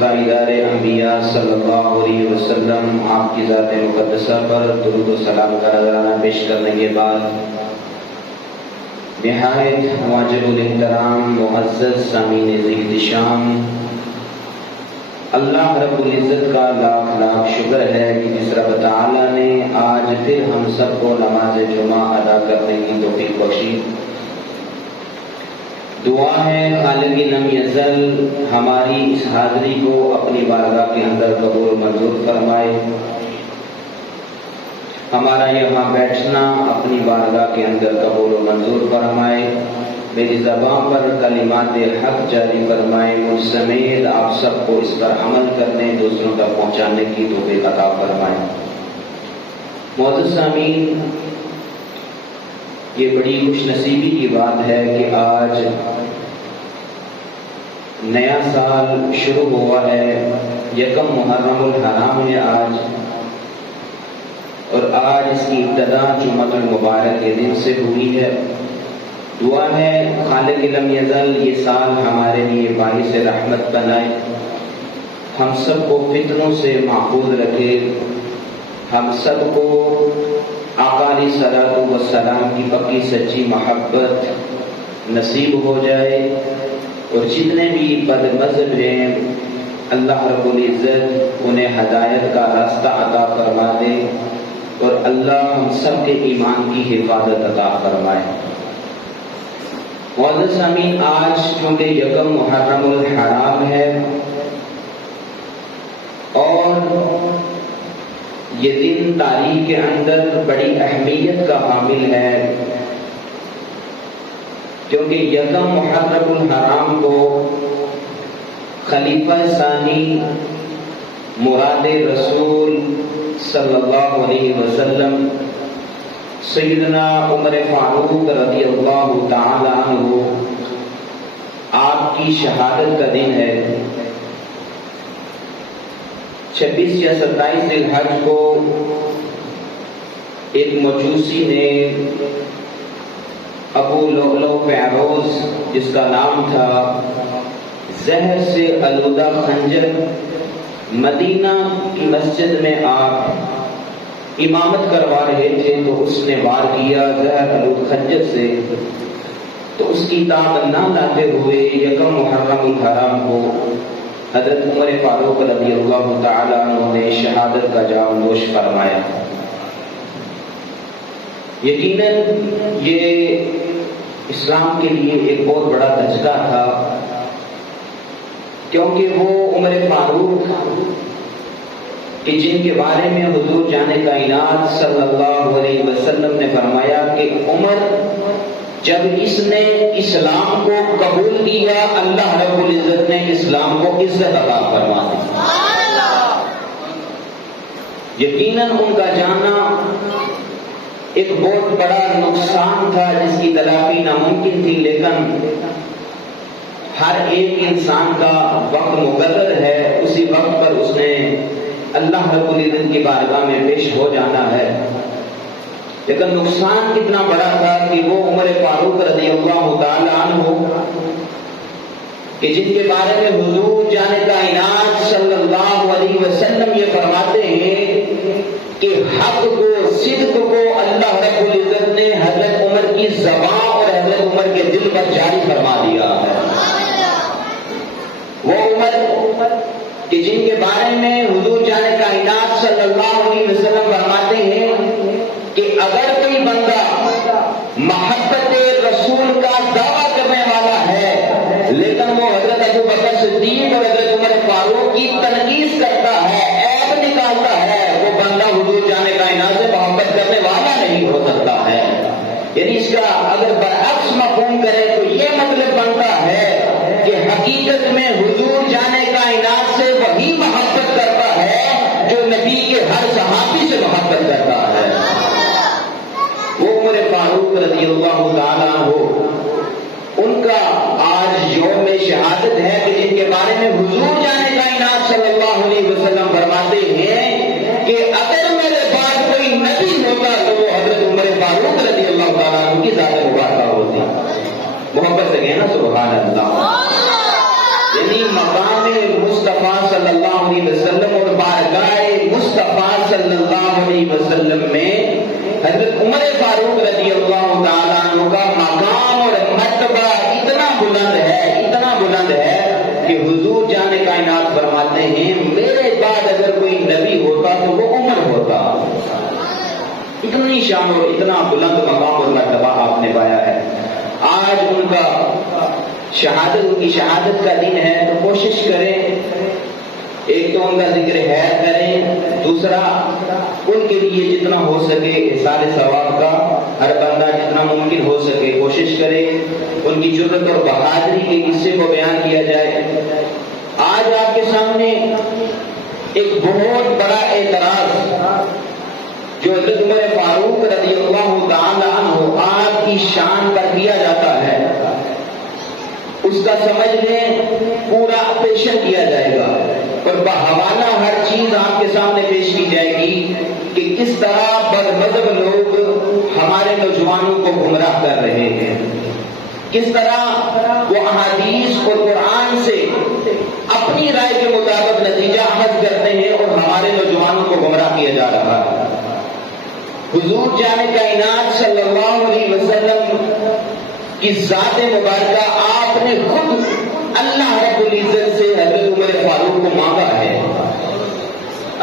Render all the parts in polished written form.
تاجدار انبیاء صلی اللہ علیہ وسلم آپ کی ذات مقدسہ پر درود و سلام کا نذرانہ پیش کرنے کے بعد نہایت واجب الاحترام معزز سامعین ذی شان، اللہ رب العزت کا لاکھ لاکھ شکر ہے کہ جس رب تعالیٰ نے آج پھر ہم سب کو نماز جمعہ ادا کرنے کی توفیق بخشی۔ دعا ہے خالق لم یزل ہماری اس حاضری کو اپنی بارگاہ کے اندر قبول و منظور فرمائے، ہمارا یہاں بیٹھنا اپنی بارگاہ کے اندر قبول و منظور فرمائے، میری زبان پر کلمات حق جاری فرمائے، مجھ سمیت آپ سب کو اس پر عمل کرنے دوسروں تک پہنچانے کی توفیق عطا فرمائے۔ معزز سامعین، یہ بڑی خوش نصیبی کی بات ہے کہ آج نیا سال شروع ہوا ہے، یکم محرم الحرام ہے آج، اور آج اس کی ابتدا جمعۃ المبارک کے دن سے ہوئی ہے۔ دعا ہے خالق لم یزل یہ سال ہمارے لیے باعث رحمت بنائے، ہم سب کو فتنوں سے محفوظ رکھے، ہم سب کو آقا علیہ الصلوۃ والسلام کی پکی سچی محبت نصیب ہو جائے، اور جتنے بھی بد مذہب ہیں اللہ رب العزت انہیں ہدایت کا راستہ عطا فرما دے، اور اللہ ہم سب کے ایمان کی حفاظت عطا فرمائے۔ معزز سامعین، آج چونکہ یکم محرم الحرام ہے اور یہ دن تاریخ کے اندر بڑی اہمیت کا حامل ہے، کیونکہ یکم محرم الحرام کو خلیفہ ثانی مراد رسول صلی اللہ علیہ وسلم سیدنا عمر فاروق رضی اللہ تعالی عنہ آپ کی شہادت کا دن ہے۔ 26 یا 27 ذی الحج کو ایک مجوسی نے ابو لؤلؤ فیروز جس کا نام تھا، زہر سے آلودہ خنجر مدینہ کی مسجد میں آپ امامت کروا رہے تھے تو اس نے وار کیا زہر آلود خنجر سے، تو اس کی طاقت نہ لاتے ہوئے یکم محرم الحرام کو حضرت عمر فاروق رضی اللہ تعالیٰ عنہ نے شہادت کا جام نوش فرمایا۔ یقیناً یہ اسلام کے لیے ایک بہت بڑا دھچکا تھا، کیونکہ وہ عمر فاروق کہ جن کے بارے میں حضور جان کائنات صلی اللہ علیہ وسلم نے فرمایا کہ عمر جب اس نے اسلام کو قبول کیا اللہ رب العزت نے اسلام کو عزت عطا فرما دی۔ یقیناً ان کا جانا ایک بہت بڑا نقصان تھا جس کی تلافی ناممکن تھی، لیکن ہر ایک انسان کا وقت مقرر ہے، اسی وقت پر اس نے اللہ رب العزت کی بارگاہ میں پیش ہو جانا ہے۔ لیکن نقصان کتنا بڑا تھا کہ وہ عمر فاروق رضی اللہ تعالی عنہ کہ جن کے بارے میں حضور جان کائنات صلی اللہ علیہ وسلم یہ فرماتے ہیں کہ حق کو صدق کو اللہ رب العزت نے حضرت عمر کی زبان اور حضرت عمر کے دل پر جاری فرما دیا ہے۔ وہ عمر کہ جن کے بارے میں حضور جان کائنات صلی اللہ علیہ وسلم فرماتے ہیں کہ اگر کوئی بندہ محبت رسول کا دعویٰ کرنے والا ہے لیکن وہ حضرت ابو بکر صدیق اور حضرت عمر فاروق کی تنقید کرتا ہے، عیب نکالتا ہے، وہ بندہ حضور جان کائنات سے محبت کرنے والا نہیں ہو سکتا ہے۔ یعنی اس کا اگر برعکس مفہوم کرے تو یہ مطلب بنتا ہے کہ حقیقت میں حضور جان کائنات سے وہی محبت کرتا ہے جو نبی کے ہر صحابی سے محبت کرتا ہے۔ وہ عمر فاروق رضی اللہ تعالیٰ عنہ ان کا آج یوم شہادت ہے کہ جن کے بارے میں حضور جان کائنات صلی اللہ علیہ وسلم فرماتے ہیں کہ اگر میرے بعد کوئی نبی ہوتا تو وہ حضرت عمر فاروق رضی اللہ تعالیٰ عنہ کی ذات مبارکہ ہوتی۔ محبت سے کہنا سبحان اللہ۔ یعنی مقام مصطفیٰ صلی اللہ علیہ وسلم اور بارگاہ مصطفیٰ صلی اللہ علیہ وسلم میں حضرت عمر فاروق رضی اللہ تعالیٰ عنہ کا مقام اور مرتبہ اتنا بلند ہے کہ حضور جان کائنات فرماتے ہیں میرے بعد اگر کوئی نبی ہوتا تو وہ عمر ہوتا. اتنی شان اور اتنا بلند مقام اور مرتبہ آپ نے پایا ہے. آج ان کی شہادت کا دن ہے تو کوشش کریں ایک تو ان کا ذکر خیر کریں, دوسرا ان کے لیے جتنا ہو سکے احسان ثواب کا ہر بندہ جتنا ممکن ہو سکے کوشش کرے ان کی جرت اور بہادری کے قصے کو بیان کیا جائے. آج آپ کے سامنے ایک بہت بڑا اعتراض جو حضرت عمر فاروق رضی اللہ تعالی عنہ آپ کی شان پر کیا جاتا ہے اس کا سمجھ لیں پورا پیشن کیا جائے گا اور بحوالہ ہر چیز آپ کے سامنے پیش کی جائے گی کہ کس طرح بدمذہب لوگ ہمارے نوجوانوں کو گمراہ کر رہے ہیں, کس طرح وہ احادیث اور قرآن سے اپنی رائے کے مطابق نتیجہ اخذ کرتے ہیں اور ہمارے نوجوانوں کو گمراہ کیا جا رہا ہے. حضور جان کائنات صلی اللہ علیہ وسلم کی ذات مبارکہ آپ نے خود اللہ رب العزت سے حضرت عمر فاروق کو مانگا ہے.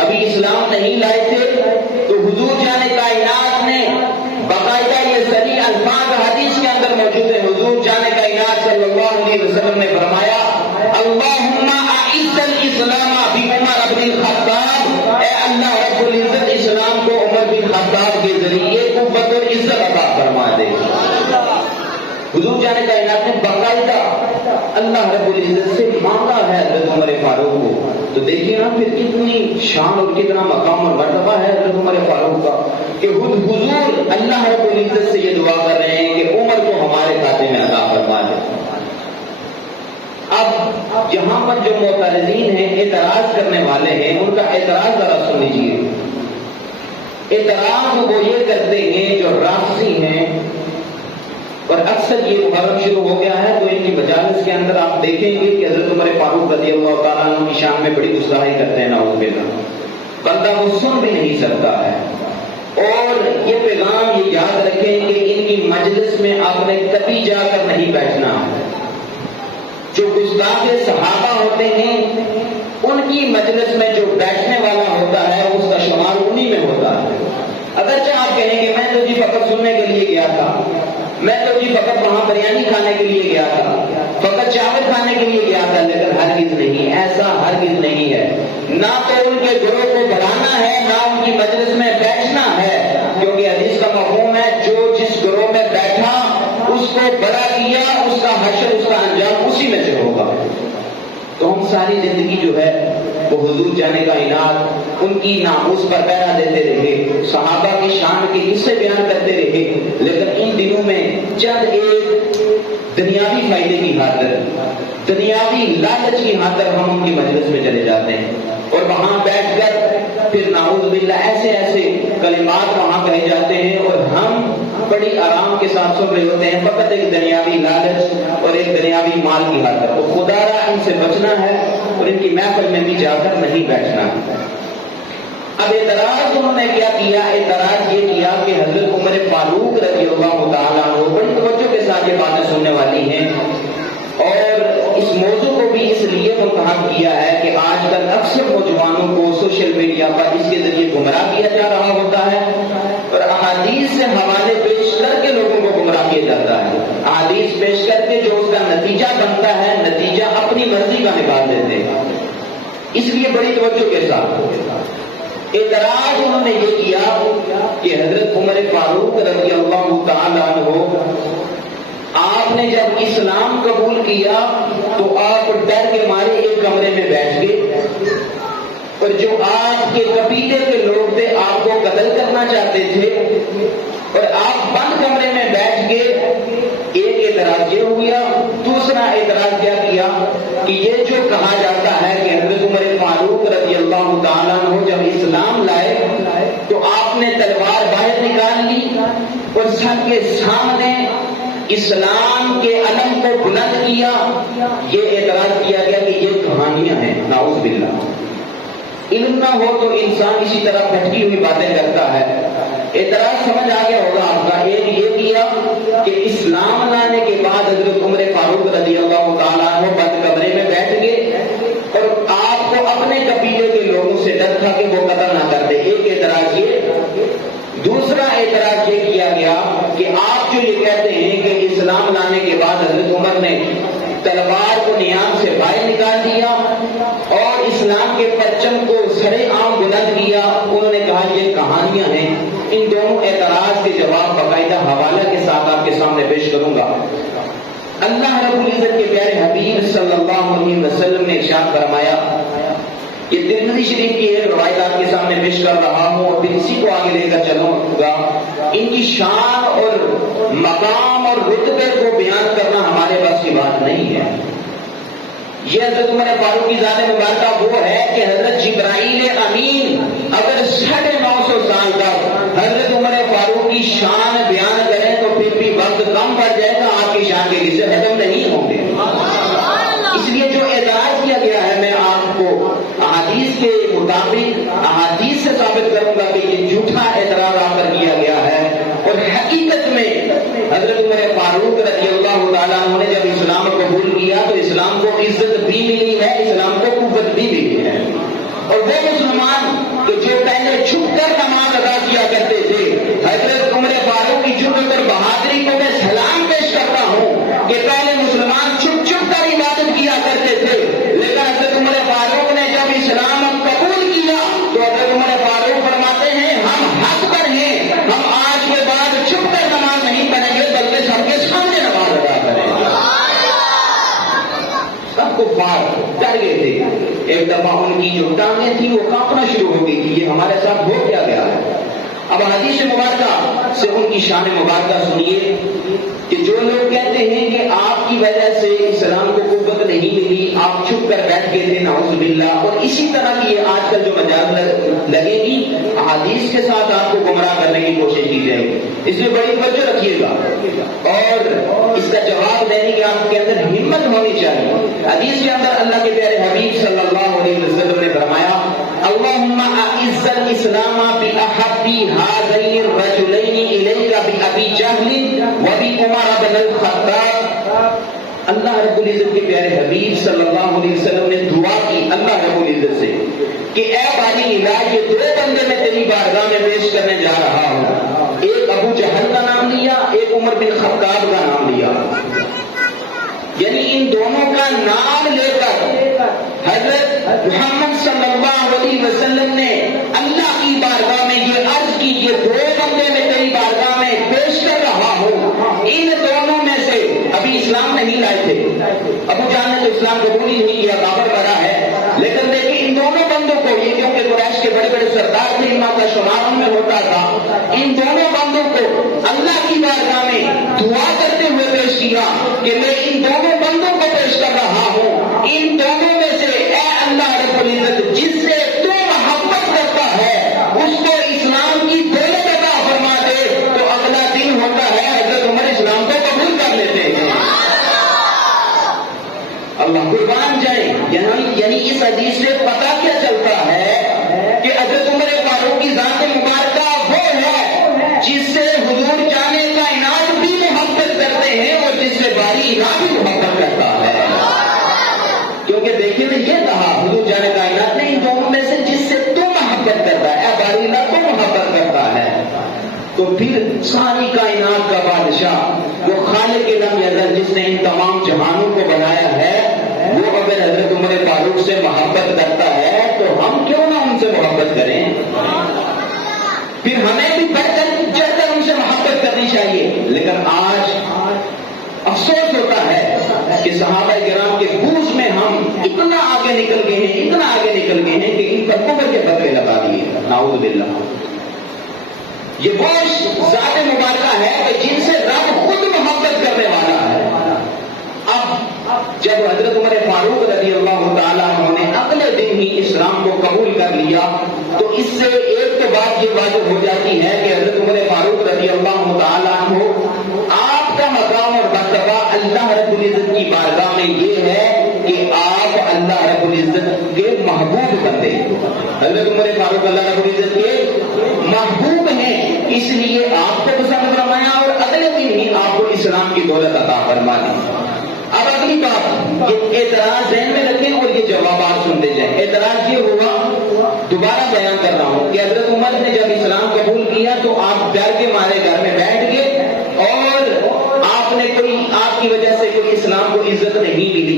ابھی اسلام نہیں لائے تھے تو حضور جان کائنات نے باقاعدہ یہ صریح الفاظ حدیث کے اندر موجود ہے. حضور جان کائنات صلی اللہ علیہ وسلم نے فرمایا اللہم اعز الاسلام بعمر بن الخطاب, اے اللہ رب العزت اسلام کو عمر بن خطاب کے ذریعے قوت اور عزت عطا فرما دے. حضور جان کائنات نے باقاعدہ اللہ رب العزت سے مانگا ہے حضرت عمر فاروق کو. تو دیکھیے نا پھر کتنی شان اور کتنا مقام اور مرتبہ ہے حضرت عمر فاروق کا کہ حضور اللہ رب العزت سے یہ دعا کر رہے ہیں کہ عمر کو ہمارے کھاتے میں عطا فرما دے. اب یہاں پر جو معترضین ہیں اعتراض کرنے والے ہیں ان کا اعتراض ذرا سن لیجیے. اعتراض وہ یہ کرتے ہیں جو رافضی ہیں اور اکثر یہ محرم شروع ہو گیا ہے تو ان کی مجالس کے اندر آپ دیکھیں گے کہ حضرت عمر فاروق رضی اللہ تعالیٰ عنہ کی شان میں بڑی گستاخی کرتے ہیں. نعوذ باللہ, بندہ وہ سن بھی نہیں سکتا ہے. اور یہ پیغام یہ یاد رکھیں کہ ان کی مجلس میں آپ نے کبھی جا کر نہیں بیٹھنا. جو گستاخ صحابہ ہوتے ہیں ان کی مجلس میں جو بیٹھنے والا ہوتا ہے اس کا شمار انہی میں ہوتا ہے. اگرچہ آپ کہیں گے میں تو جی فقط سننے کے لیے گیا تھا, میں تو جی فقط وہاں بریانی کھانے کے لیے گیا تھا, فقط چاول کھانے کے لیے گیا تھا, لیکن ہرگز نہیں, ایسا ہرگز نہیں ہے. نہ تو ان کے گروہ کو بڑھانا ہے نہ ان کی مجلس میں بیٹھنا ہے, کیونکہ حدیث کا مفہوم ہے جو جس گروہ میں بیٹھا اس کو بڑا کیا اس کا حشر اس کا انجام اسی میں سے ہوگا. تو ہم ساری زندگی جو ہے وہ حضور جانے کائنات ان کی ناموس پر پہرا دیتے رہے, صحابہ کی شان کے قصے بیان کرتے رہے, لیکن ان دنوں میں چند ایک دنیاوی فائدے کی خاطر, دنیاوی لالچ کی خاطر ہم ان کی مجلس میں چلے جاتے ہیں اور وہاں بیٹھ کر پھر نعوذ باللہ ایسے ایسے کلمات وہاں کہے جاتے ہیں اور ہم بڑی آرام کے ساتھ سن رہے ہوتے ہیں فقط ایک دنیاوی لالچ اور ایک دنیاوی مال کی خاطر. تو خدا را ان سے بچنا ہے اور ان کی محفل میں بھی جا کر نہیں بیٹھنا. اب اعتراض انہوں نے کیا کیا, اعتراض یہ کیا کہ حضرت عمر فاروق رضی اللہ تعالیٰ عنہ بڑی توجہ کے ساتھ یہ باتیں سننے والی ہیں اور اس موضوع کو بھی اس لیے منتخب کیا ہے کہ آج کل اکثر نوجوانوں کو سوشل میڈیا پر اس کے ذریعے گمراہ کیا جا رہا ہوتا ہے اور احادیث سے حوالے پیش کر کے لوگوں کو گمراہ کیا جاتا ہے. احادیث پیش کر کے جو اس کا نتیجہ بنتا ہے نتیجہ اپنی مرضی کا نکال دیتے ہیں. اس لیے بڑی توجہ کے ساتھ اعتراض انہوں نے یہ کیا کہ حضرت عمر فاروق رضی اللہ تعالی عنہ آپ نے جب اسلام قبول کیا تو آپ ڈر کے مارے ایک کمرے میں بیٹھ گئے اور جو آپ کے قبیلے کے لوگ تھے آپ کو قتل کرنا چاہتے تھے اور آپ بند کمرے میں بیٹھ گئے. ایک اعتراض یہ ہو گیا. دوسرا اعتراض کیا کیا کہ یہ جو کہا جاتا ہے کہ حضرت عمر فاروق رضی اللہ تعالیٰ عنہ جب اسلام لائے تو آپ نے تلوار باہر نکال لی اور سب کے سامنے اسلام کے علم کو بلند کیا، یہ اعتراض کیا گیا کہ یہ کہانیاں ہیں، نعوذ باللہ۔ علم نہ ہو تو انسان اسی طرح بھٹکی ہوئی باتیں کرتا ہے۔ اعتراض سمجھ آ گیا ہوگا آپ کا۔ ایک یہ کیا کہ اسلام لانے کے بعد حضرت عمر فاروق رضی اللہ تعالیٰ عنہ بند کمرے میں بیٹھ گئے اور آپ کو اپنے قبیلے کے لوگوں سے ڈر تھا کہ وہ قتل نہ کرتے۔ ایک اعتراض یہ۔ دوسرا اعتراض یہ کیا گیا کہ آپ جو یہ کہتے ہیں کہ اسلام لانے کے بعد حضرت عمر نے تلوار کو نیام سے باہر نکال دیا اور اسلام کے پرچم کو سرے عام بلند کیا، انہوں نے کہا یہ کہانیاں ہیں۔ ان دونوں اعتراض کے جواب باقاعدہ حوالہ کے ساتھ آپ کے سامنے پیش کروں گا۔ اللہ رب العزت کے پیارے حبیب صلی اللہ علیہ وسلم نے ارشاد فرمایا، یہ ترمذی شریف کی ایک روایت آپ کے سامنے پیش کر رہا ہوں اور پھر اسی کو آگے لے کر چلوں گا۔ ان کی شان اور مقام اور رتبے کو بیان کرنا ہمارے بس کی بات نہیں ہے۔ یہ حضرت عمر فاروق کی ذات مبارکہ وہ ہے کہ حضرت جبرائیل امین اگر 950 سال تک حضرت عمر فاروق کی شان بیان کریں تو پھر بھی وقت کم پڑ جائے گا، آپ کی شان کے حصے ختم نہیں ہوں گے۔ اس لیے جو اعتراض کیا گیا ہے میں آپ کو احادیث کے مطابق احادیث سے ثابت کروں گا کہ یہ جھوٹا اعتراض آپ پر کیا گیا ہے، اور حقیقت میں حضرت عمر فاروق رضی اللہ تعالیٰ عنہ نے جب اسلام قبول کیا تو اسلام کو عزت بھی ملی ہے، اسلام کو قوت بھی ملی ہے۔ اور وہ مسلمان کہ جو پہلے چھپ کر نماز ادا کیا کرتے تھے، حضرت عمر فاروق کی جرأت اور بہادری کو میں سلام پیش کرتا ہوں کہ پہلے مسلمان چھپ چھپ کر عبادت کیا کرتے تھے، لیکن حضرت عمر فاروق نے جب اسلام قبول کیا تو حضرت عمر فاروق فرماتے ہیں ہم حق پر ہیں، ہم آج کے بعد چھپ کر نماز نہیں پڑھیں گے بلکہ سب کے سامنے نماز ادا کریں گے۔ سب کفار ڈر گئے تھے۔ ایک دفعہ ان کی جو ٹانگیں تھیں وہ کانپنا شروع ہو گئی تھی، یہ ہمارے ساتھ ہو کیا گیا ہے۔ اب حدیث مبارکہ سے ان کی شان مبارکہ سنیے کہ جو لوگ کہتے ہیں کہ آپ کی وجہ سے اسلام کو قوت نہیں ملی، آپ چھپ کر بیٹھ گئے تھے، نعوذ باللہ، اور اسی طرح کی یہ آج کل جو مجاز لگے گی احادیث کے ساتھ آپ کو گمراہ کرنے کی کوشش کی جائے گی، اس میں بڑی توجہ رکھیے گا اور اس کا جواب دینے کی آپ کے اندر ہمت ہونی چاہیے۔ حدیث کے اندر اللہ کے پیارے حبیب صلی اللہ علیہ وسلم نے فرمایا اللہم اعز الاسلام باحب هذین الرجلین الیک بابی جہل وبعمر بن الخطاب۔ اللہ رب العزت کے پیارے حبیب صلی اللہ علیہ وسلم نے دعا کی اللہ رب العزت سے کہ اے باری الہ، یہ دو بندے میں تیری بارگاہ میں پیش کرنے جا رہا ہوں، ایک ابو جہل کا نام لیا، ایک عمر بن خطاب کا نام لیا، یعنی ان دونوں کا نام لے کر حضرت محمد صلی اللہ علیہ وسلم نے اللہ کی بارگاہ میں یہ عرض کی، یہ دو بندے میں تیری بارگاہ میں پیش کر رہا ہوں، ان دونوں میں سے ابھی اسلام نہیں لائے تھے، ابو جہل نے تو اسلام قبول ہی نہیں کیا، بابر بڑا ہے، لیکن دیکھیں ان دونوں بندوں کو، یہ کیونکہ قریش کے بڑے بڑے سردار تھے، ان کا شمار ان میں ہوتا تھا، ان دونوں بندوں کو اللہ کی بارگاہ میں دعا کرتے ہوئے پیش کیا کہ میں ان دونوں بندوں کو پیش کر رہا ہوں، ان دونوں میں سے اے اللہ رب العزت جس سے تو محبت کرتا ہے اس کو اسلام کی دولت عطا فرما دے، تو اگلا دن ہوتا ہے حضرت عمر اسلام کو قبول کر لیتے ہیں۔ اللہ قربان جائے، یعنی اس حدیث سے پتہ کیا چلتا ہے کہ حضرت عمر فاروق کی ذات مبارکہ وہ ہے جس سے حضور جانے کائنات بھی محبت کرتے ہیں اور جس سے باری الہ بھی محبت کرتا ہے، کیونکہ دیکھیں نے یہ کہا حضور جانے کائنات نے ان دونوں میں سے جس سے تو محبت کرتا ہے، باری الہ تو محبت کرتا ہے، تو پھر ساری کائنات کا بادشاہ وہ خالق لم یزل جس نے ان تمام جہانوں کو بنایا ہے، وہ اگر حضرت عمر فاروق سے محبت کرتا ہے تو ہم کیوں نہ ان سے محبت کریں؟ پھر ہمیں بھی بڑھ کر ان سے محبت کرنی چاہیے۔ لیکن آج افسوس ہوتا ہے کہ صحابہ کرام کے بوجھ میں ہم اتنا آگے نکل گئے ہیں، اتنا آگے نکل گئے ہیں کہ ان پر کفر کے بدلے لگا دیے، نعوذ باللہ۔ یہ وہ ذات مبارکہ ہے کہ جن سے رب خود محبت کرنے والا ہے۔ اب جب حضرت عمر فاروق رضی اللہ تعالیٰ عنہ نے اگلے دن ہی اسلام کو قبول کر لیا تو اس سے ایک تو بات یہ واضح ہو جاتی ہے کہ حضرت عمر فاروق رضی اللہ تعالیٰ عنہ آپ کا مقام اور اس لیے آپ کو پسند فرمایا اور اگلے دن ہی آپ کو اسلام کی دولت عطا فرما دی۔ اب اگلی بات، یہ اعتراض ذہن میں رکھیں اور یہ جوابات سنتے جائیں۔ اعتراض یہ ہوا، دوبارہ بیان کر رہا ہوں کہ حضرت عمر نے جب اسلام قبول کیا تو آپ ڈر کے مارے گھر میں بیٹھ گئے اور آپ کی وجہ سے کوئی اسلام کو عزت نہیں ملی۔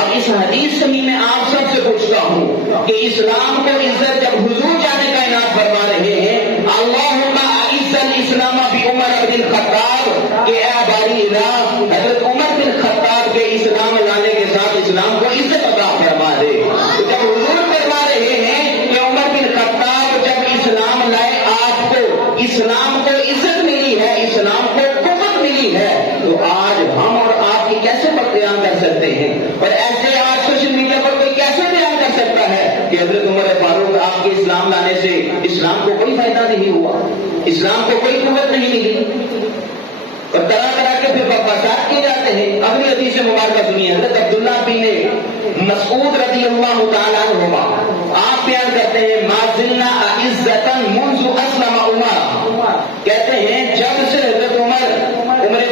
اب اس حدیث سمی میں آپ سب سے پوچھتا ہوں کہ اسلام کو عزت جب حضور جانے کا انعام فرما رہے ہیں، اللہم اعز الاسلام بعمر بن الخطاب، کہ اے باری الہ حضرت عمر بن الخطاب کے اسلام لانے کے ساتھ اسلام کو عزت عطا فرما دے۔ تو جب حضور فرما رہے ہیں کہ عمر بن الخطاب جب اسلام لائے آپ کو اسلام کو عزت ملی ہے، اسلام کو قوت ملی ہے، تو آج ہم اور آپ کی کیسے بیان کر سکتے ہیں؟ اور ایسے آج سوشل میڈیا پر کوئی کیسے بیان کر سکتا ہے کہ حضرت عمر فاروق آپ کے اسلام لانے سے اسلام کو کوئی فائدہ نہیں ہوا، اسلام کو کوئی قوت نہیں ملی، اور طرح طرح کے پھر فساد کیے جاتے ہیں۔ اگلی حدیث مبارکہ سنیے، حضرت عبداللہ بن مسعود رضی اللہ تعالیٰ عنہما آپ بیان کرتے ہیں، ما زلنا عزتا منذ اسلم عمر، کہتے ہیں جب سے حضرت عمر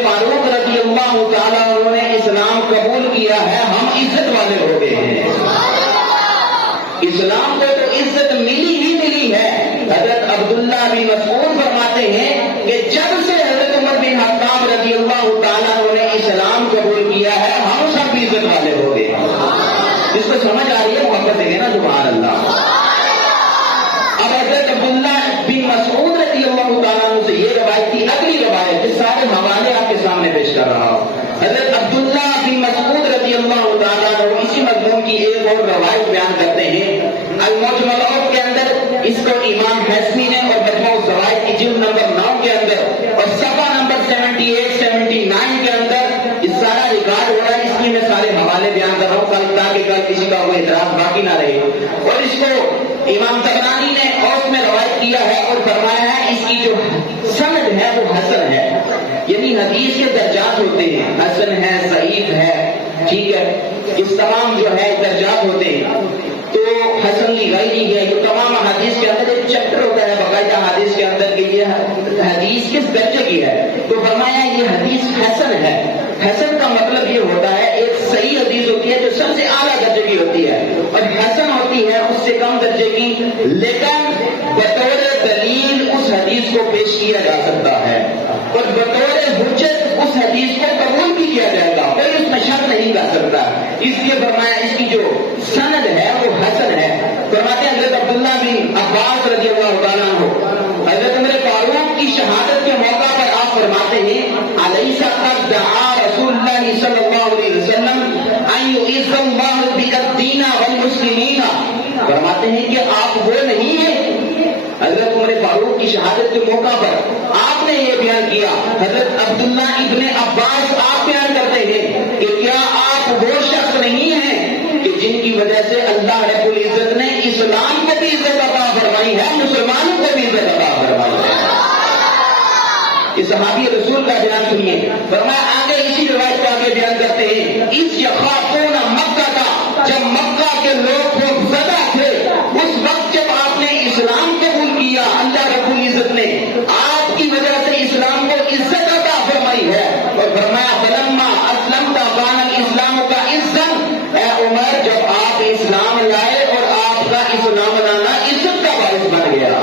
فاروق رضی اللہ تعالیٰ عنہ نے اسلام قبول کیا ہے ہم عزت والے ہو گئے ہیں۔ اسلام کو تو عزت ملی ہی ملی ہے۔ حضرت عبداللہ بن مسعود فرماتے ہیں کہ جب سے حضرت عمر بن خطاب رضی اللہ تعالیٰ عنہ نے اسلام قبول کیا ہے ہم سب عزت والے ہو گئے۔ اس کو سمجھ آ رہی ہے؟ محبت دیں گے نا سبحان اللہ۔ اب حضرت عبداللہ بن مسعود رضی اللہ تعالیٰ عنہ سے یہ روایت کی اگلی روایت، کے سارے حوالے آپ کے سامنے پیش کر رہا ہوں۔ حضرت عبداللہ بن مسعود رضی اللہ تعالیٰ عنہ اسی مضمون کی ایک اور روایت بیان کرتے ہیں، المجملات کے اندر، اس کو امام حسنی نے اور مجموع الزوائد کی جلد نمبر 9 کے اندر اور صفحہ نمبر 78-79 کے اندر اس سارا ریکارڈ ہو رہا ہے۔ اس کی میں سارے حوالے بیان کر رہا ہوں تاکہ کل کسی کا کوئی اعتراض باقی نہ رہے۔ اور اس کو امام طبرانی نے اوسط میں روایت کیا ہے اور فرمایا ہے اس کی جو سند ہے وہ حسن ہے، یعنی حدیث کے درجات ہوتے ہیں، حسن ہے، ضعیف ہے، ٹھیک ہے، اس تمام جو ہے درجات ہوتے ہیں۔ تو حسن لی غیری ہے، یہ تمام حدیث کے اندر ایک چیپٹر ہوتا ہے باقاعدہ حدیث کے اندر کہ یہ حدیث کس درجے کی ہے، تو فرمایا یہ حدیث حسن ہے۔ حسن کا مطلب یہ ہوتا ہے ایک صحیح حدیث ہوتی ہے جو سب سے اعلیٰ درجے کی ہوتی ہے، اور حسن ہوتی ہے اس سے کم درجے کی، لیکن بطور دلیل اس حدیث کو پیش کیا جا سکتا ہے اور بطور حجت اس حدیث کو قبول بھی کیا جائے گا، کوئی اس میں شک نہیں کر سکتا۔ اس لیے فرمایا اس کی جو سند ہے وہ حسن ہے۔ فرماتے ہیں حضرت عبداللہ بن عباس رضی اللہ تعالیٰ عنہ حضرت عمر فاروق کی شہادت کے موقع پر آپ فرماتے ہیں، الیس قد دعا رسول اللہ صلی اللہ علیہ وسلم ان یعز اللہ بک الدین والمسلمین، فرماتے ہیں کہ آپ وہ نہیں ہیں۔ حضرت عمر فاروق کی شہادت کے موقع پر آپ نے یہ بیان کیا، حضرت عبداللہ ابن عباس آپ بیان کرتے ہیں کہ کیا آپ وہ شخص نہیں ہیں کہ جن کی وجہ سے اللہ رب العزت نے اسلام کو بھی عزت عطا فرمائی ہے، مسلمانوں کو بھی عزت عطا فرمائی ہے۔ یہ صحابی رسول کا بیان سنیے، فرمایا آگے اسی روایت کا آگے بیان کرتے ہیں، اس یخافون مکہ کا، جب مکہ کے لوگ خوف زدہ تھے اس وقت جب آپ نے اسلام قبول کیا، اللہ رب العزت نے آپ کی وجہ سے اسلام کو عزت عطا فرمائی ہے، اور فرمایا فلما اسلمت کان الاسلام کا عزت، اے عمر جب آپ اسلام لائے اور آپ کا اسلام لانا عزت کا باعث بن گیا۔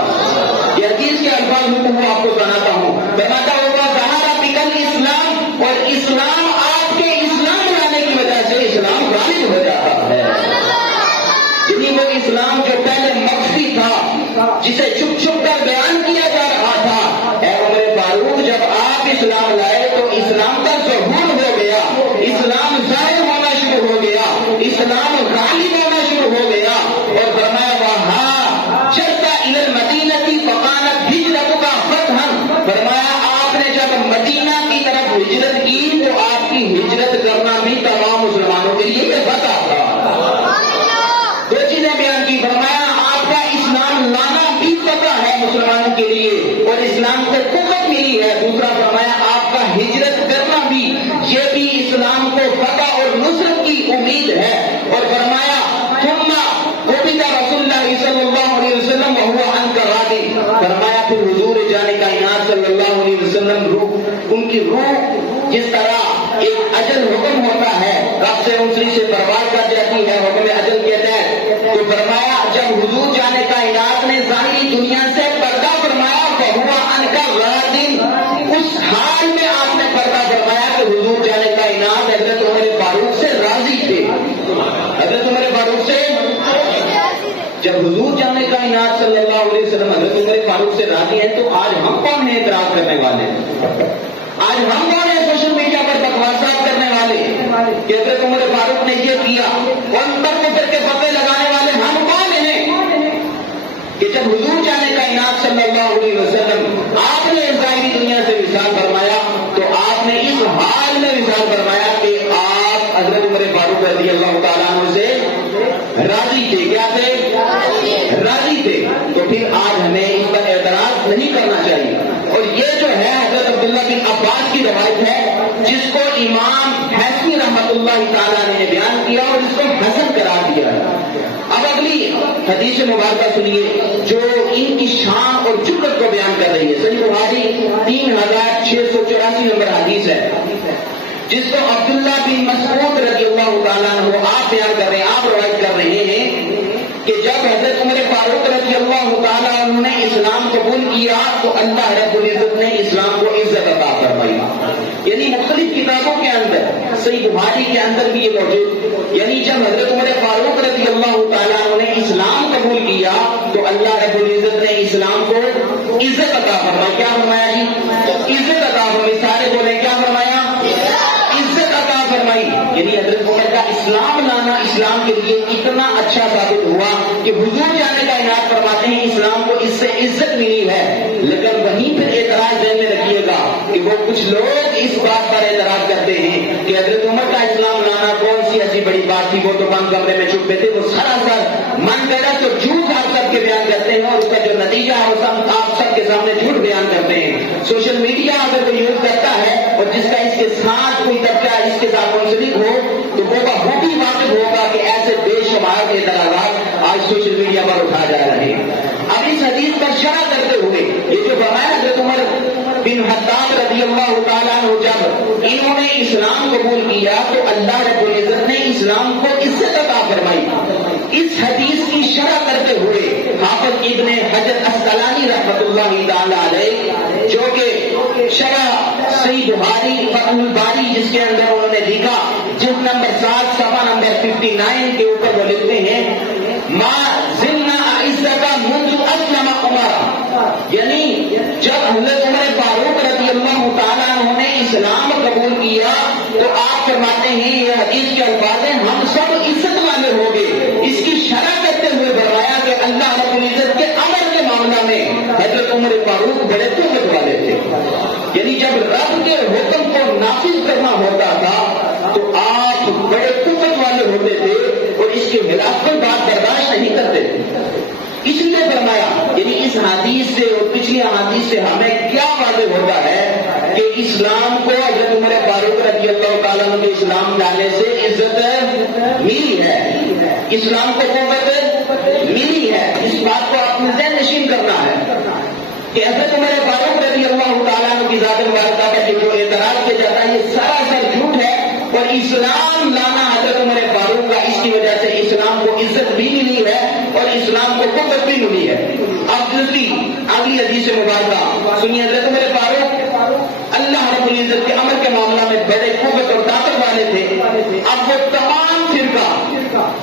یہ حدیث کے الفاظ میں آپ کو سناتا ہوں، فرماتا ہوگا ظہر بکل اسلام، اور اسلام آپ کے اسلام لانے کی وجہ سے اسلام غالب ہو جاتا ہے، یعنی وہ اسلام جو پہلے مخفی تھا جسے چھپ چھپ کر بیان کیا جا رہا تھا، اے عمر فاروق جب آپ اسلام لائے تو اسلام کا ظہور ہو گیا، اسلام ظاہر ہونا شروع ہو گیا، اسلام غالب ہونا شروع ہو گیا، اور فرمایا وہاں چلتا الی المدینہ فقالت ہجرت کا فتحا، فرمایا آپ نے جب مدینہ کی طرف ہجرت کی تو آپ کی ہجرت کرنا بھی تمام مسلمانوں کے لیے یہ فتح تھا۔ دو چیزیں بیان کی، فرمایا آپ کا اسلام لانا بھی فتح ہے مسلمانوں کے لیے اور اسلام کو قوت ملی ہے، دوسرا فرمایا آپ کا ہجرت کرنا بھی یہ بھی اسلام کو فتح اور نصرت کی امید ہے، اور فرمایا ثم قبض رسول اللہ صلی اللہ علیہ وسلم وهو عنك راض، فرمایا پھر حضور جانے کا انعام وسلم ان کی روح جس طرح ایک اجل حکم ہوتا ہے، رب سے انسری سے پرواز کر جاتی ہے حکم اجل کے تحت، تو فرمایا جب حضور جانے کائنات نے ظاہری دنیا سے پردہ فرمایا فہوا عنک راضٍ، اس حال میں آپ نے پردہ فرمایا کہ حضور جانے کائنات حضرت عمر فاروق سے راضی تھے، حضرت عمر فاروق سے جب حضور جانے کائنات صلی اللہ علیہ وسلم حضرت عمر فاروق سے راضی ہیں تو آج ہم کون ہیں اعتراض کرنے والے؟ آج ہم کون ہیں سوشل میڈیا پر بکواسات کرنے والے کہ حضرت عمر فاروق نے یہ کیا، اور ان پر کفر کے پتے لگانے والے ہم کون ہیں کہ جب حضور جانے کائنات صلی اللہ علیہ وسلم آپ نے ظاہری دنیا سے وصال فرمایا تو آپ نے اس حال میں وصال فرمایا کہ آپ حضرت عمر فاروق رضی اللہ تعالیٰ عنہ سے راضی تھے، کیا تھے؟ راضی تھے۔ تو پھر آج ہمیں اس پر اعتراض نہیں کرنا چاہیے۔ اور یہ جو ہے حضرت عبداللہ بن عباس کی روایت ہے جس کو امام حیثمی رحمۃ اللہ تعالیٰ نے بیان کیا اور اس کو حسن قرار دیا ہے۔ اب اگلی حدیث مبارکہ سنیے جو ان کی شان اور جرأت کو بیان کر رہی ہے۔ صحیح بخاری 3684 نمبر حدیث ہے جس کو عبداللہ بن مسعود رضی اللہ تعالیٰ عنہ آپ بیان کر رہے ہیں، آپ روایت کر رہے ہیں کہ جب حضرت عمر فاروق رضی اللہ تعالیٰ عنہ نے اسلام قبول کیا تو اللہ رب العزت نے اسلام کو عزت عطا فرمائی۔ یعنی مختلف کتابوں کے اندر، صحیح بخاری کے اندر بھی یہ موجود، یعنی جب حضرت عمر فاروق رضی اللہ تعالیٰ عنہ نے اسلام قبول کیا تو اللہ رب العزت نے اسلام کو عزت عطا فرمائی۔ کیا فرمایا جی؟ عزت عطا فرمائی۔ سارے بولے کیا فرمایا؟ عزت عطا فرمائی۔ یعنی حضرت عمر کا اسلام لانا اسلام کے لیے اتنا اچھا ثابت ہوا کہ حضور جانے کا عنایت فرماتے ہیں اسلام کو اس سے عزت ملی ہے۔ لیکن وہیں پھر اعتراض ذہن میں رکھیے گا کہ وہ کچھ لوگ اس بات پر اعتراض کرتے ہیں کہ حضرت عمر کا اسلام لانا کون سی ایسی بڑی بات تھی، وہ تو بند کمرے میں چھپے تھے، وہ سراسر من گڑت تو جھوٹ آپ سب کے بیان کرتے ہیں اور اس کا جو نتیجہ ہے وہ آپ سب کے سامنے جھوٹ بیان کرتے ہیں۔ سوشل میڈیا اگر کوئی یوز کرتا ہے اور جس کا اس کے ساتھ کوئی طبقہ اس کے ساتھ منسلک ہو تو وہ بخوبی واقف ہوگا کہ ایسے بے شمار اعتراضات آج سوشل میڈیا پر اٹھائے جا رہے ہیں۔ اب اس حدیث پر شرح کرتے ہوئے یہ جو فرمایا حضرت عمر بن خطاب رضی اللہ تعالیٰ عنہ جب انہوں نے اسلام قبول کیا تو اللہ رب العزت نے اسلام کو عزت عطا فرمائی۔ اس حدیث کی شرح کرتے ہوئے حافظ ابن حجر اسقلانی رحمۃ اللہ تعالیٰ علیہ جو کہ شرح صحیح بخاری فتح الباری جس کے اندر انہوں نے لکھا جلد نمبر 7 صفحہ نمبر 59 کے اوپر وہ لکھتے ہیں ما زلنا عزت منذ اسلم عمر، یعنی جب حضرت عمر فاروق رضی اللہ تعالیٰ عنہ نے اسلام قبول کیا تو آپ فرماتے ہیں یہ حدیث کے الفاظ ہیں ہم سب عزت والے ہو گئے۔ اس کی شرح کرتے ہوئے فرمایا کہ اللہ رب العزت کے امر کے معاملہ میں حضرت عمر فاروق بڑے قوت والے تھے۔ یعنی جب رب کے حکم کو نافذ کرنا ہوتا تھا تو آپ بڑے قوت والے ہوتے تھے اور اس کے خلاف کوئی بات برداشت نہیں کرتے تھے۔ اس لیے فرمایا یعنی اس حدیث سے اور پچھلی احادیث سے ہمیں کیا واضح ہوتا ہے کہ اسلام کو حضرت عمر فاروق رضی اللہ تعالیٰ عنہ کے اسلام لانے سے عزت ملی ہے، اسلام کو قوت ملی ہے۔ اس بات کو آپ نے ذہن نشین کرنا ہے کہ حضرت عمر فاروق رضی اللہ تعالیٰ عنہ کی ذات مبارکہ پر جو اعتراض کیا جاتا ہے یہ سراسر جھوٹ ہے، اور اسلام لانا حضرت عمر فاروق کا اس کی وجہ سے اسلام کو عزت بھی ملی ہے اور اسلام کو قوت بھی ملی ہے۔ اب دوسری اگلی حدیث مبارکہ سنیے، حضرت عمر فاروق اللہ رب العزت کے امر کے معاملہ میں بڑے قوت اور طاقت والے تھے۔ اب وہ تمام فرقہ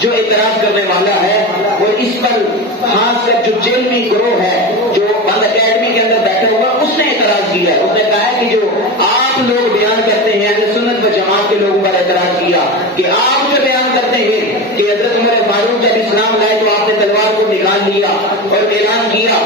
جو اعتراض کرنے والا ہے اور اس پر خاص کر جو جیل میں گروہ ہے جو بند اکیڈمی کے اندر بیٹھا ہوا اس نے اعتراض کیا ہے۔ اس نے کہا ہے کہ جو آپ لوگ بیان کرتے ہیں اہل سنت و جماعت کے لوگوں پر اعتراض کیا کہ آپ جو بیان کرتے ہیں کہ حضرت عمر فاروق جب اسلام لائے تو آپ نے تلوار کو نکال لیا اور اعلان کیا،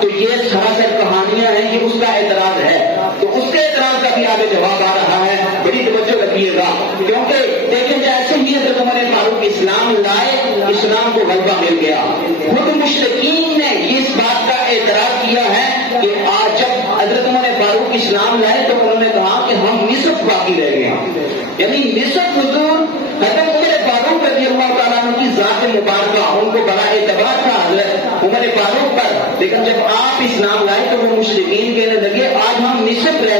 تو یہ سراسر کہانیاں ہیں، یہ اس کا اعتراض ہے۔ تو اس کے اعتراض کا بھی آگے جواب آ رہا ہے، بڑی توجہ رکھیے گا، کیونکہ دیکھیں جیسے ہی حضرت عمر فاروق اسلام لائے اسلام کو غلبہ مل گیا۔ خود مشرکین نے اس بات کا اعتراض کیا ہے کہ آج جب حضرت عمر فاروق اسلام لائے تو انہوں نے کہا کہ ہم نصف باقی رہ گئے، یعنی نصف حضور حضرت عمر فاروق رضی اللہ تعالیٰ عنہ کی ذات مبارکہ ان کو بڑا اعتبار تھا حضرت عمر فاروق پر، لیکن جب آپ اسلام لائے تو وہ مشرکین کہنے لگے آج ہم نصف رہ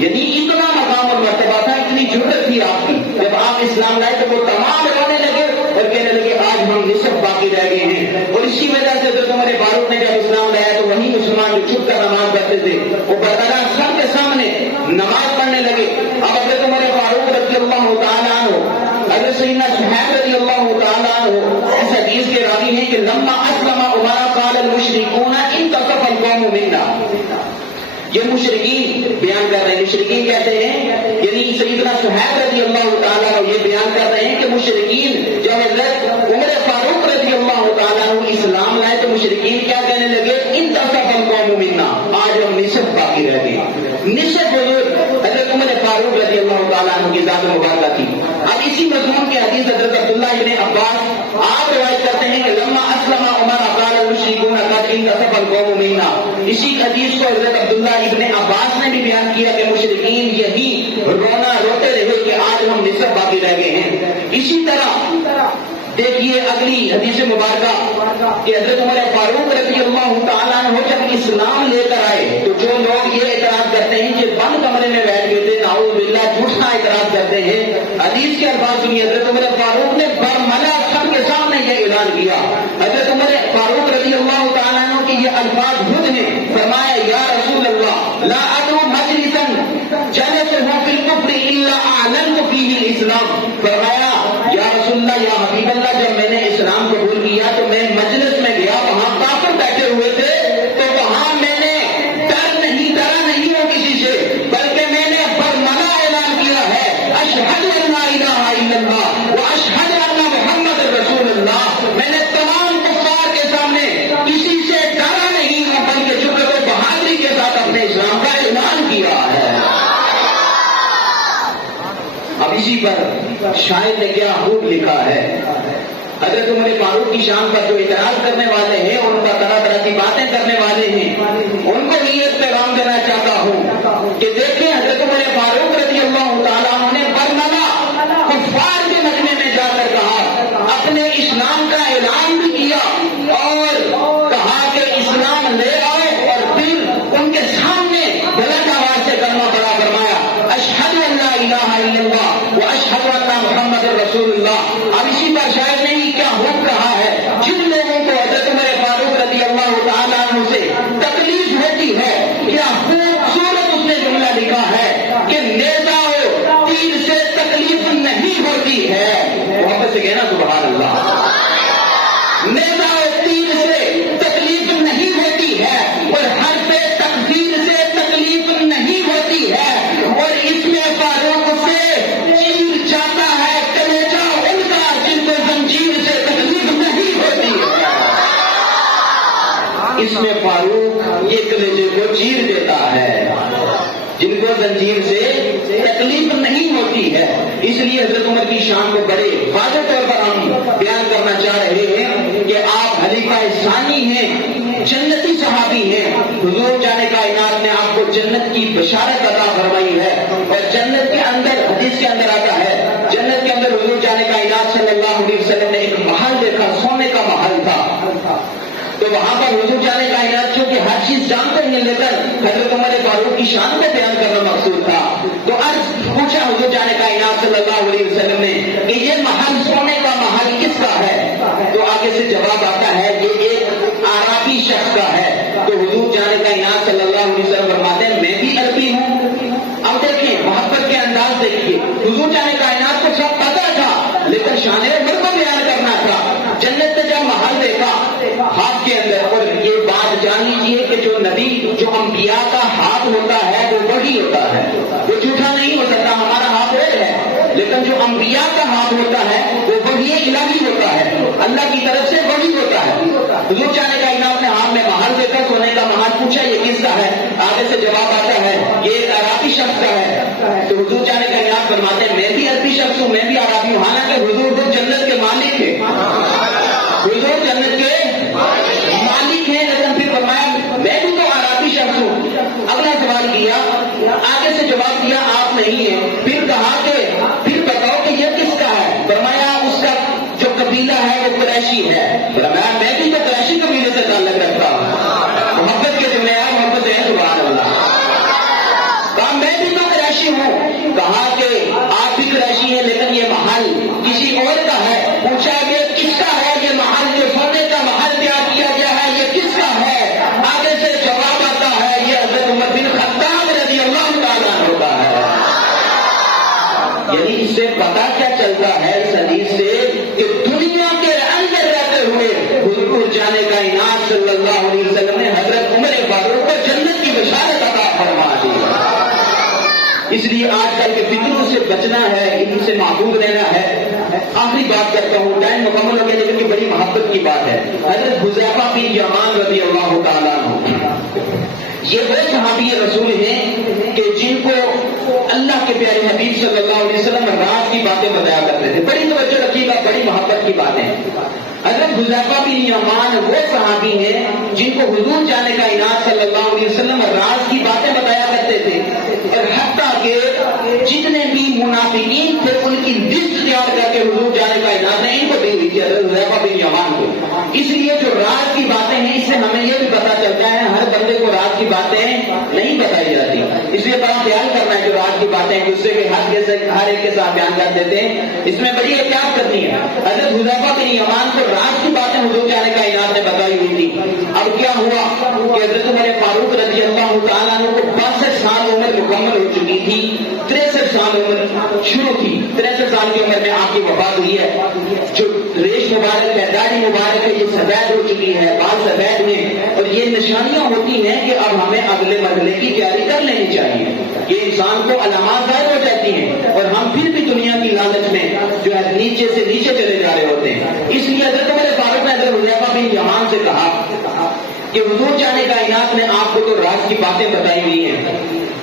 یعنی اتنا مقام اور مرتبہ تھا، اتنی جرت تھی آپ کی. جب آپ اسلام لائے تو وہ تمام رونے لگے اور کہنے لگے آج ہم نصف باقی رہ گئے ہیں. اور اسی وجہ سے حضرت عمر فاروق نے جب اسلام لایا تو وہی مسلمان جو چھپ کر نماز پڑھتے تھے وہ برقرار سب کے سامنے نماز پڑھنے لگے. اب حضرت عمر فاروق رضی اللہ تعالیٰ عنہ، حضرت سیدنا صہیب رضی اللہ تعالیٰ عنہ اس حدیث کے راوی ہیں کہ لما اسلم عمر قال المشركون انتصف القوم منا. یہ مشرکین بیان کر رہے ہیں، مشرکین کہتے ہیں یعنی سیدنا صہیب رضی اللہ تعالیٰ عنہ یہ بیان کر رہے ہیں کہ مشرکین جب حضرت عمر فاروق رضی اللہ تعالیٰ عنہ اسلام لائے تو مشرکین کیا کہنے لگے انتصف القوم منا، آج ہم نصف باقی رہ گئے. نصف حضرت عمر فاروق رضی اللہ تعالیٰ عنہ کی ذات مبارکہ تھی. اب اسی مضمون کی حدیث حضرت عبداللہ ابن عباس آپ روایت کرتے ہیں کہ لما اسلم عمر قال المشركون قد انتصف القوم منا. اسی حدیث کو حضرت عبداللہ ابن عباس نے بھی بیان کیا کہ مشرکین یہی روتے رہے کہ آج ہم نصف باقی رہ گئے ہیں. اسی طرح دیکھیے اگلی حدیث مبارکہ کہ حضرت عمر فاروق رضی اللہ تعالیٰ عنہ جب اسلام لے کر آئے تو جو لوگ یہ اعتراض کرتے ہیں کہ بند کمرے میں بیٹھ گئے تھے، نعوذ باللہ جھوٹا اعتراض کرتے ہیں. حدیث کے الفاظ سنیے، حضرت عمر فاروق نے برملا سب کے سامنے یہ اعلان کیا. حضرت عمر فاروق رضی اللہ تعالیٰ عنہ کے یہ الفاظ خود ہیں. فرمایا یا رسول اللہ لا ادعو مجلسا جلسه في الكفر الا اعلنت فيه الاسلام. فرمایا یا رسول اللہ، یا حبیب اللہ، جب میں نے اسلام قبول کیا تو میں مجلس میں گیا، وہاں کافر بیٹھے ہوئے تھے تو وہاں میں نے ڈرا نہیں ہوں کسی سے، بلکہ میں نے برملا اعلان کیا ہے اشہد ان لا الہ الا اللہ واشہد ان محمد رسول اللہ. میں نے تمام کفار کے سامنے کسی سے ڈرا نہیں ہوں بلکہ شکر و بہادری کے ساتھ اپنے اسلام کا اعلان کیا ہے. اب اسی پر شاعر نے کیا خوب لکھا ہے. حضرت عمر فاروق کی شان پر جو اعتراض کرنے والے ہیں، ان پر طرح طرح کی باتیں کرنے والے ہیں، ان کو بھی ایک پیغام دینا چاہتا ہوں کہ دیکھیں حضرت عمر فاروق رضی اللہ تعالیٰ عنہ نے برملا کفار کے مجمع میں جا کر کہا، اپنے اسلام کا اعلان بھی کیا اور کہا کہ اسلام لے آئے، اور پھر ان کے سامنے بلند آواز سے کلمہ پڑا، فرمایا اشہد ان لا الہ الا اللہ واشہد ان محمد رسول اللہ. اب اسی پر شاید نہیں کیا حکم کہا ہے، جن لوگوں کو حضرت عمر فاروق رضی اللہ تعالیٰ عنہ سے تکلیف ہوتی ہے، کیا خوبصورت اس نے جملہ لکھا ہے کہ نیزہ و تیر سے تکلیف نہیں ہوتی ہے. محبت سے کہنا سبحان اللہ. نیزہ و تیر سے تکلیف نہیں ہوتی ہے اور حرف تکفیر سے تکلیف نہیں ہوتی ہے، اور اس میں فاروق سے چیر جاتا ہے کلیجہ ان کا جن کو زنجیر سے تکلیف نہیں ہوتی ہے. اس میں فاروق یہ کلیجے کو چیر دیتا ہے جن کو زنجیر سے تکلیف نہیں ہوتی ہے. اس لیے حضرت عمر کی شان کو بڑے واضح طور پر ہم بیان کرنا چاہ رہے ہیں کہ آپ خلیفہ ثانی ہیں، جنتی صحابی ہیں. حضور جانے کائنات نے آپ کو جنت کی بشارت عطا فرمائی ہے، اور جنت کے اندر حدیث کے اندر آتا ہے جنت کے اندر حضور جانے کائنات صلی اللہ علیہ وسلم نے ایک محل دیکھا، سونے کا محل تھا. تو وہاں پر حضور جانے کائنات چونکہ ہر چیز جانتے ہیں، لیکن حضرت عمر فاروق کی شان کو بیان کرنا مقصود تھا. تو عرض پوچھا حضور جانے کائنات صلی اللہ علیہ وسلم نے کہ یہ محل سونے کا محل کس کا ہے؟ تو آگے سے جواب آتا ہے یہ ایک عربی شخص کا ہے. تو حضور جانے کائنات صلی اللہ علیہ وسلم فرماتے ہیں میں بھی عربی ہوں. اب دیکھیں محبت کے انداز دیکھیے، حضور جانے کائنات کو سب پتا تھا لیکن شان عمر کو بیان کرنا تھا. جنت سے جب محل دیکھا ہاتھ کے اندر، اور یہ بات جان لیجیے کہ جو نبی جو انبیاء کا ہاتھ ہوتا ہے وہ وہی ہوتا ہے، وہ جھوٹا نہیں ہو سکتا. ہمارا ہاتھ ایک ہے لیکن جو انبیاء کا ہاتھ ہوتا ہے وہ وہی الہی ہوتا ہے، اللہ کی طرف سے وہی ہوتا ہے. حضور جانے کائنات نے ہاتھ میں محل دیکھا، سونے کا محل، پوچھا یہ کس کا ہے؟ آگے سے جواب آتا ہے یہ ایک عربی شخص کا ہے. تو حضور جانے کائنات فرماتے ہیں میں بھی عربی شخص ہوں، میں بھی عربی ہوں. حالانکہ حضور جنت کے مالک ہیں، حضور جنت کے مالک ہیں، لیکن پھر فرمایا میں بھی تو عربی شخص ہوں. اگلا سوال کیا، آگے سے جواب دیا آپ نہیں ہیں. پھر کہا کہ پھر بتاؤ کہ یہ کس کا ہے؟ فرمایا اس کا جو قبیلہ ہے وہ قریشی ہے. فرمایا میں بھی تو قریشی قبیلے سے تعلق رکھتا ہوں. محبت کے ذمہ محبت ہے سبحان اللہ. کہا میں بھی تو حدیث سے پتہ کیا چلتا ہے؟ اس حدیث سے کہ دنیا کے اندر رہتے ہوئے حضور جانے کا انعام صلی اللہ علیہ وسلم نے حضرت عمر فاروق کو جنت کی بشارت عطا فرما دی۔ اس لیے آج کل کے فتنوں سے بچنا ہے، ان سے محفوظ رہنا ہے۔ آخری بات کرتا ہوں، ٹائم مکمل ہو گیا لیکن بڑی محبت کی بات ہے۔ حضرت حذیفہ بن یمان رضی اللہ تعالیٰ عنہ، یہ وہ صحابی رسول ہیں کہ جن کو اللہ کے پیارے حبیب صلی اللہ علیہ وسلم رات کی باتیں بتایا کرتے تھے۔ بڑی توجہ رکھیے گا، بڑی محبت کی باتیں۔ حضرت حذیفہ بن یمان وہ صحابی ہیں جن کو حضور جانے کا انعام صلی اللہ علیہ وسلم راز کی باتیں بتایا کرتے تھے، اور حتیٰ کہ جتنے بھی منافقین تھے ان کی لسٹ تیار کر کے حضور جانے کا انعام نے ان کو دے دی تھی، حضرت حذیفہ بن یمان کو۔ اس لیے جو راز کی باتیں ہیں، اس سے ہمیں یہ بھی پتا چلتا ہے ہر بندے کو راز کی باتیں نہیں بتائی جاتی، اس لیے بڑا خیال کرنا ہے جو راز کی باتیں ہیں دوسرے کے ہر ایک کے ساتھ بیان کر دیتے ہیں، اس میں بڑی احتیاط کرنی ہے۔ حضرت حذیفہ بن یمان کو راز کی باتیں حضور جانے کا انعام نے بتائی ہوئی تھی۔ اب کیا ہوا کہ حضرت عمر فاروق رضی اللہ تعالیٰ عنہ کو 62 سال عمر مکمل ہو چکی تھی، 63 سال عمر شروع تھی، 63 سال کی عمر میں آپ کی وفات ہوئی ہے۔ جو ریش مبارک ہے، داڑھی مبارک ہے، یہ سفید ہو چکی ہے، بال سفید ہیں، اور یہ نشانیاں ہوتی ہیں کہ اب ہمیں اگلے مرحلے کی تیاری کر لینی چاہیے۔ یہ انسان کو علامات ظاہر ہو جاتی ہیں اور ہم پھر بھی دنیا کی لالچ میں جو ہے نیچے سے نیچے چلے جا رہے ہوتے ہیں۔ اس لیے حضرت عمر فاروق نے حضرت حذیفہ بن یمان سے کہا کہ حضور جانے کا انعام نے آپ کو تو راز کی باتیں بتائی ہوئی ہیں،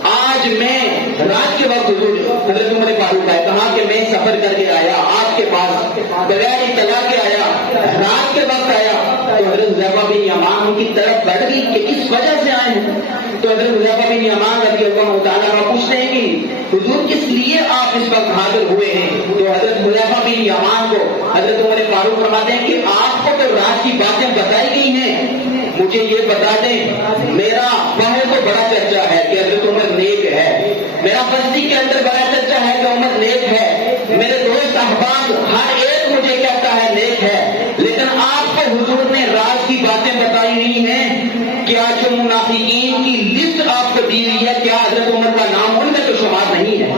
آج میں رات کے وقت حضرت عمر فاروق آئے، کہا کہ میں سفر کر کے آیا آپ کے پاس، بغیر اطلاع کے آیا، رات کے وقت آیا۔ تو حضرت حذیفہ بن یمان ان کی طرف بڑھ گئی کہ اس وجہ سے آئے ہیں۔ تو حضرت حذیفہ بن یمان رضی اللہ تعالیٰ عنہ پوچھتے ہیں کہ حضور کس لیے آپ اس وقت حاضر ہوئے ہیں؟ تو حضرت حذیفہ بن یمان کو حضرت عمر فاروق فرماتے ہیں کہ آپ کو تو رات کی باتیں بتائی گئی ہیں، مجھے یہ بتا دیں میرا بہت تو بڑا چرچا ہے کہ حضرت عمر نیک ہے، میرا بستی کے اندر بڑا چرچا ہے کہ عمر نیک ہے، میرے دوست احباب ہر ایک مجھے کہتا ہے نیک ہے، لیکن آپ کو حضور نے راز کی باتیں بتائی ہوئی ہیں، کیا جو منافقین کی لسٹ آپ کو دی ہوئی ہے کیا حضرت عمر کا نام ان میں تو شمار نہیں ہے؟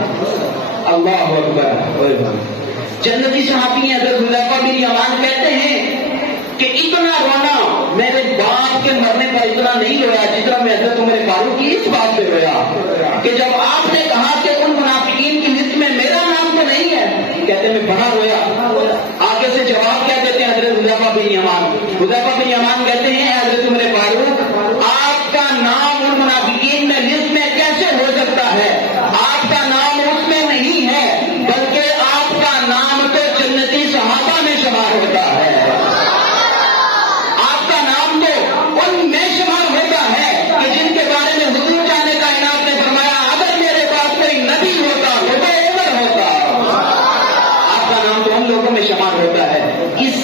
اللہ اکبر۔ جنتی صحابی ہیں حضرت حذیفہ بن یمان کہتے ہیں کہ اتنا رونا میرے باپ کے مرنے پر اتنا نہیں رویا جتنا میں حضرت عمر فاروق کی اس بات پہ رویا کہ جب آپ نے کہا کہ ان منافقین کی لسٹ میں میرا نام تو نہیں ہے، کہتے میں بڑا رویا۔ آگے سے جواب کیا دیتے ہیں حضرت حذیفہ بن یمان؟ حذیفہ بن یمان کہتے ہیں حضرت عمر فاروق آپ کا نام ان منافقین میں لسٹ میں کیسے ہو سکتا ہے؟ آپ کا نام اس میں نہیں ہے بلکہ آپ کا نام تو جنتی صحابہ میں شمار ہوتا ہے، شمار ہوتا ہے۔ اس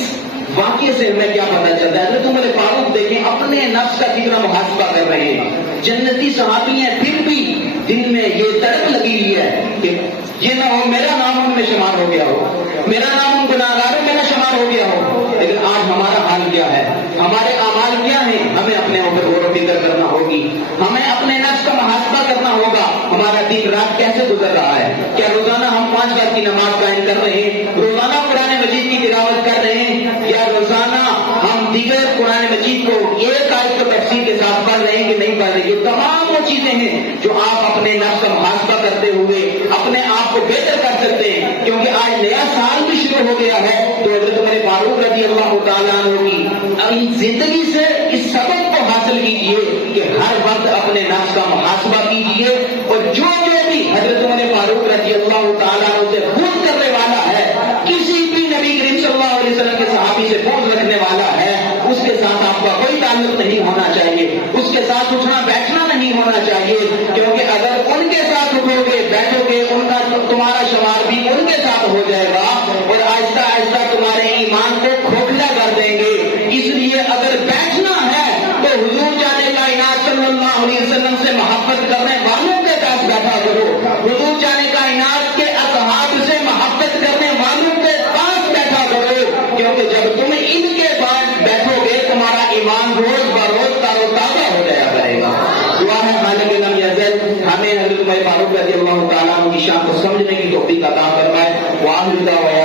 واقعے سے ہمیں کیا پتا چلتا ہے؟ حضرت عمر فاروق دیکھیں اپنے نفس کا کتنا محاسبہ کر رہے ہیں، جنتی صحابی ہیں پھر بھی دل میں یہ تڑپ لگی ہوئی ہے کہ یہ نہ ہو میرا نام ان میں شمار ہو گیا ہو، میرا نام ان گناہگاروں میں نہ شمار ہو گیا ہو۔ لیکن آج ہمارا حال کیا ہے، ہمارے اعمال کیا ہیں؟ ہمیں اپنے اوپر غور و فکر کرنا ہوگی، ہمیں اپنے نفس کا محاسبہ کرنا ہوگا، ہمارا دن رات کیسے گزر رہا ہے؟ کیا روزانہ ہم 5 وقت کی نماز قائم کر رہے ہیں؟ روزانہ قرآن مجید کی تلاوت کر رہے ہیں؟ یا روزانہ ہم دیگر قرآن مجید کو ایک آیت کو تفسیر کے ساتھ پڑھ رہے ہیں کہ نہیں پڑھ رہے؟ یہ تمام وہ چیزیں ہیں جو آپ اپنے نفس کا محاسبہ کرتے ہوئے اپنے آپ کو بہتر کر سکتے ہیں، کیونکہ آج نیا سال بھی شروع ہو گیا ہے۔ تو حضرت عمر فاروق رضی اللہ تعالیٰ عنہ کی زندگی سے اس سبق کو حاصل کیجیے کہ ہر وقت اپنے نفس کا محاسبہ کیجیے، اور جو بھی حضرت عمر فاروق رضی اللہ تعالیٰ عنہ سے بغض کرنے والا ہے، کسی بھی نبی کریم صلی اللہ علیہ وسلم کے صحابی سے بغض رکھنے والا ہے، اس کے ساتھ آپ کا کوئی تعلق نہیں ہونا چاہیے، اس کے ساتھ اٹھنا بیٹھنا نہیں ہونا چاہیے، کیونکہ اگر ان کے ساتھ اٹھو گے بیٹھو گے ان کا تمہارا شمار بھی ان کے ساتھ ہو جائے گا، اور آہستہ آہستہ تمہارے ایمان کو کھوکھلا کر دیں گے۔ اس لیے اگر بیٹھنا ہے تو حضور جانے کا انعام صلی اللہ علیہ وسلم سے محبت کرنے والوں کے پاس بیٹھا کرو، حضور جانے کا انعام کے اصحاب سے محبت کرنے والوں کے پاس بیٹھا کرو، کیونکہ جب تم ان کے پاس بیٹھو گے تمہارا ایمان روز بروز تارو تازہ ہو جایا کرے گا۔ دعا ہے خالق لم یزل ہمیں حضرت عمر فاروق رضی اللہ تعالیٰ عنہ کی شان کو سمجھنے کی توفیق عطا فرمائے۔ وآخر دعوانا